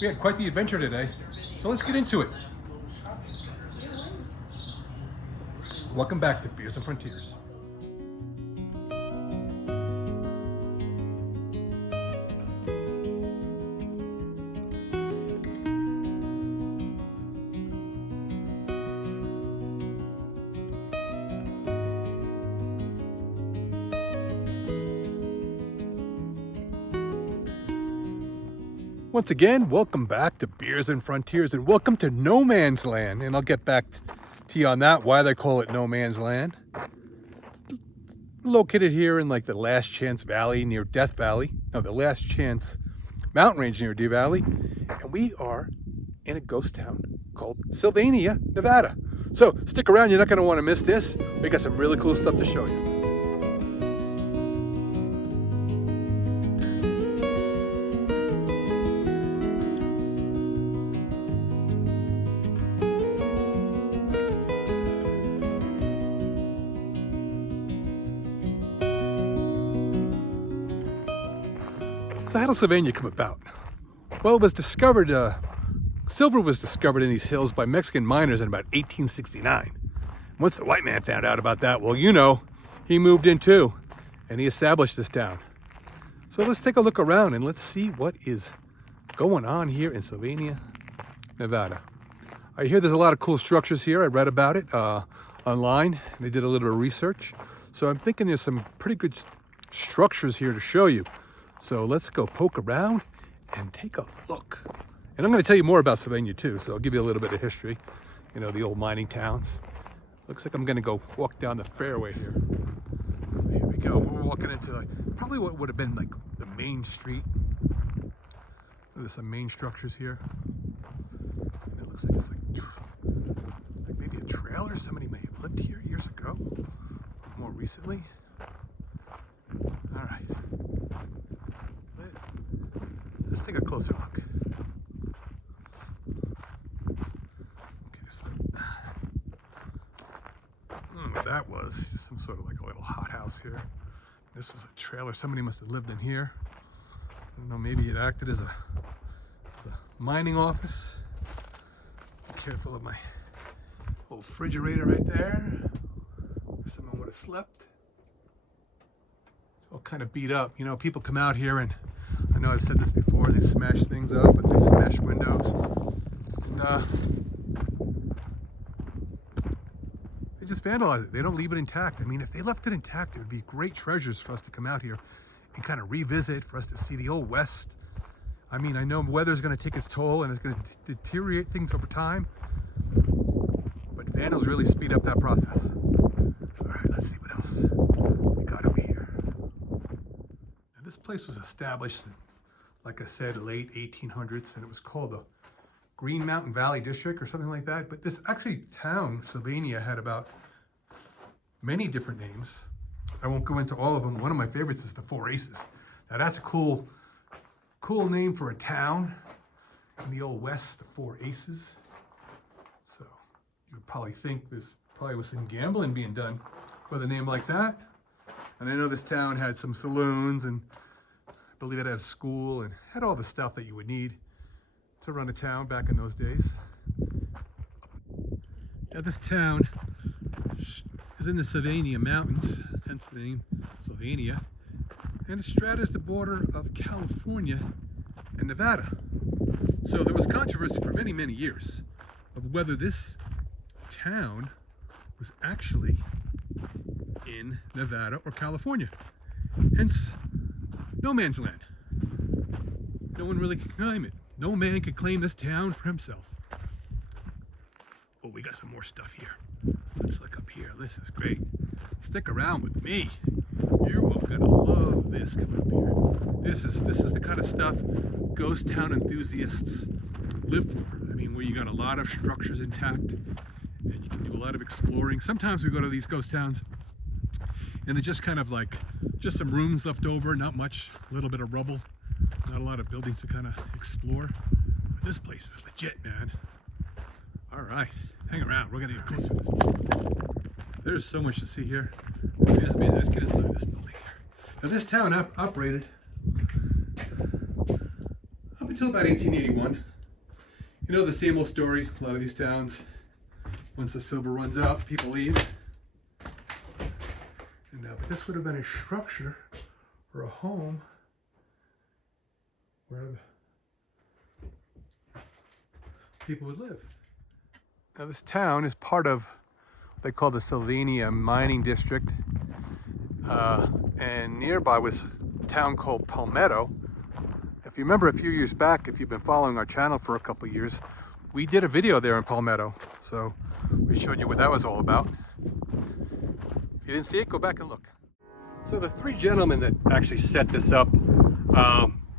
We had quite the adventure today, so let's get into it. Welcome back to Beers and Frontiers. Once again, welcome back to Beers and Frontiers, and welcome to No Man's Land. And I'll get back to you on that, why they call it No Man's Land. It's located here in like the Last Chance Valley near Death Valley. No, the Last Chance mountain range near Death Valley. And we are in a ghost town called Sylvania, Nevada. So stick around, you're not going to want to miss this. We got some really cool stuff to show you. So how did Sylvania come about? Well, it was discovered, silver was discovered in these hills by Mexican miners in about 1869. Once the white man found out about that, well, you know, he moved in too, and he established this town. So let's take a look around and let's see what is going on here in Sylvania, Nevada. I hear there's a lot of cool structures here. I read about it online, and I did a little bit of research. So I'm thinking there's some pretty good structures here to show you. So let's go poke around and take a look. And I'm going to tell you more about Sylvania too, so I'll give you a little bit of history. You know, the old mining towns. Looks like I'm going to go walk down the fairway here. So here we go. We're walking into probably what would have been like the main street. There's some main structures here. And it looks like it's like maybe a trailer. Somebody may have lived here years ago, more recently. All right. Let's take a closer look. Okay, so what that was some sort of like a little hothouse here. This was a trailer. Somebody must have lived in here. I don't know, maybe it acted as a mining office. Be careful of my old refrigerator right there. Someone would have slept. It's all kind of beat up. You know, people come out here and I know I've said this before, they smash things up and they smash windows. And, they just vandalize it. They don't leave it intact. I mean, if they left it intact, it would be great treasures for us to come out here and kind of revisit, for us to see the old West. I mean, I know weather's going to take its toll and it's going to deteriorate things over time, but vandals really speed up that process. All right, let's see what else we got over here. Now, this place was established in, like I said, late 1800s, and it was called the Green Mountain Valley District or something like that. But this actually town, Sylvania, had about many different names. I won't go into all of them. One of my favorites is the Four Aces. Now that's a cool name for a town in the old West, the Four Aces. So you would probably think there's probably was some gambling being done with a name like that. And I know this town had some saloons, and I believe it had a school and had all the stuff that you would need to run a town back in those days. Now this town is in the Sylvania Mountains, hence the name Sylvania, and it straddles the border of California and Nevada. So there was controversy for many, many years of whether this town was actually in Nevada or California. Hence, no man's land. No one really could claim it. No man could claim this town for himself. Oh, we got some more stuff here. Let's look up here. This is great. Stick around with me. You're all gonna love this coming up here. This is the kind of stuff ghost town enthusiasts live for. I mean, where you got a lot of structures intact and you can do a lot of exploring. Sometimes we go to these ghost towns and they're just kind of like just some rooms left over, not much, a little bit of rubble. Not a lot of buildings to kind of explore. But this place is legit, man. All right, hang around. We're gonna get closer to this place. There's so much to see here. Let's get inside this building here. Now this town operated up until until about 1881. You know the same old story. A lot of these towns, once the silver runs out, people leave. And but this would have been a structure or a home where people would live. Now this town is part of what they call the Sylvania mining district. And nearby was a town called Palmetto. If you remember a few years back, if you've been following our channel for a couple of years, we did a video there in Palmetto. So we showed you what that was all about. If you didn't see it, go back and look. So the three gentlemen that actually set this up,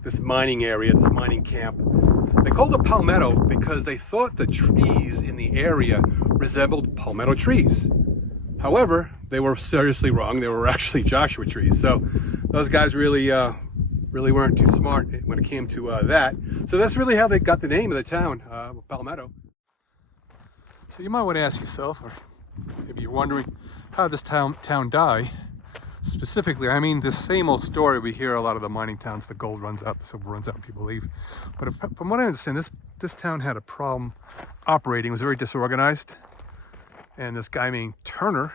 this mining area, this mining camp, they called it Palmetto because they thought the trees in the area resembled palmetto trees. However, they were seriously wrong. They were actually Joshua trees. So those guys really weren't too smart when it came to that. So that's really how they got the name of the town, Palmetto. So you might want to ask yourself, or maybe you're wondering, how did this town die? Specifically, I mean, this same old story we hear a lot of the mining towns, the gold runs out, the silver runs out, and people leave. But from what I understand, this town had a problem operating. It was very disorganized. And this guy named Turner,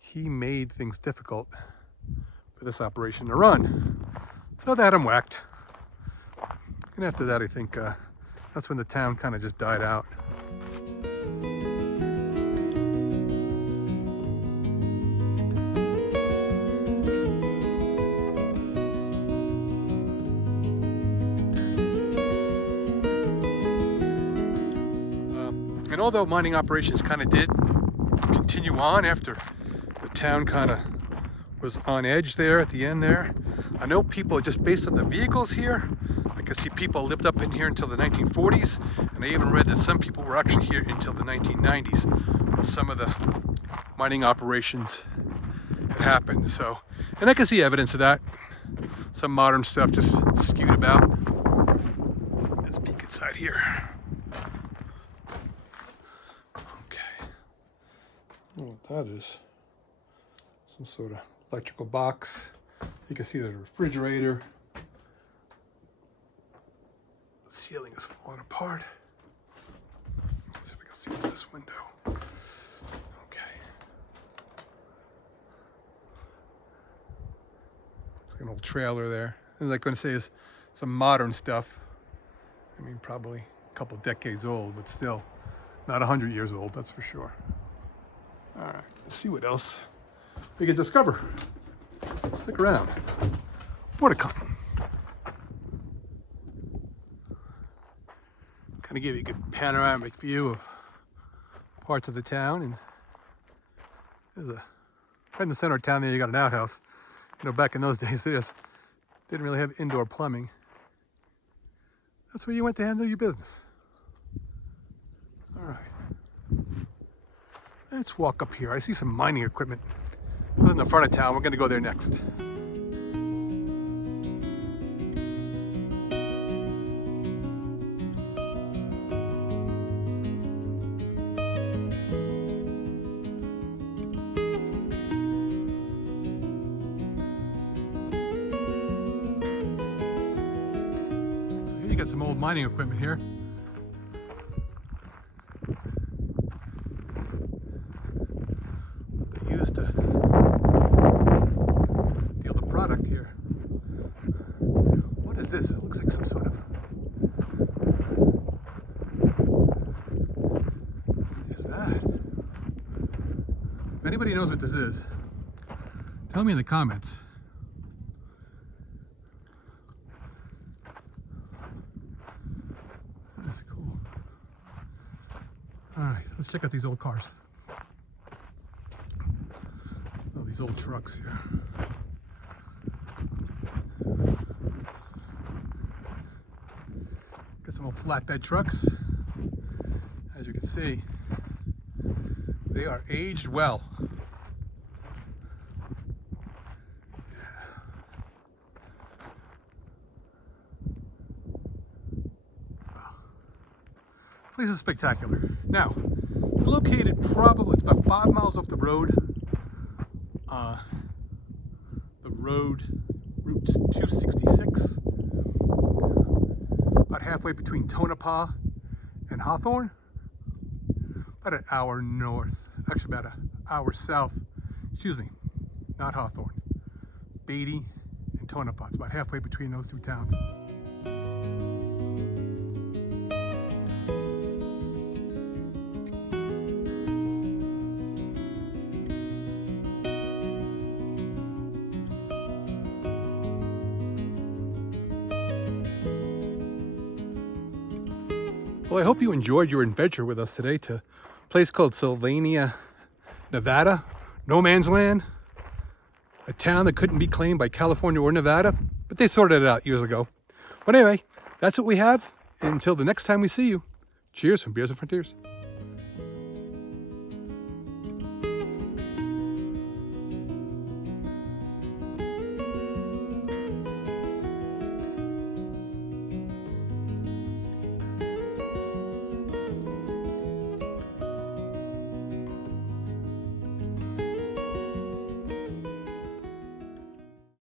he made things difficult for this operation to run. So they had him whacked. And after that, I think that's when the town kind of just died out. And although mining operations kind of did continue on after the town kind of was on edge there at the end there, I know people, just based on the vehicles here, I could see people lived up in here until the 1940s, and I even read that some people were actually here until the 1990s. Some of the mining operations had happened. So, and I can see evidence of that. Some modern stuff just skewed about. Let's peek inside here. I don't know what that is. Some sort of electrical box. You can see the refrigerator. The ceiling is falling apart. Let's see if we can see through this window. Okay. It's like an old trailer there. And like I'm going to say is some modern stuff. I mean, probably a couple decades old, but still not 100 years old, that's for sure. All right, let's see what else we can discover. Stick around. More to come. Kind of give you a good panoramic view of parts of the town. And there's right in the center of town there, you got an outhouse. You know, back in those days, they just didn't really have indoor plumbing. That's where you went to handle your business. All right. Let's walk up here. I see some mining equipment. This is in the front of town. We're going to go there next. So here you got some old mining equipment here. Used to deal the product here. What is this? It looks like some sort of... What is that? If anybody knows what this is, tell me in the comments. That's cool. Alright, let's check out these old cars. These old trucks here. Got some old flatbed trucks. As you can see, they are aged well. Wow. Place is spectacular. Now, it's located probably, it's about 5 miles off the road. The road, Route 266. about halfway between Tonopah and Hawthorne. About an hour north, actually about an hour south, excuse me, not Hawthorne, Beatty and Tonopah. It's about halfway between those two towns. Well, I hope you enjoyed your adventure with us today to a place called Sylvania, Nevada. No man's land. A town that couldn't be claimed by California or Nevada, but they sorted it out years ago. But anyway, that's what we have. Until the next time we see you, cheers from Beers and Frontiers.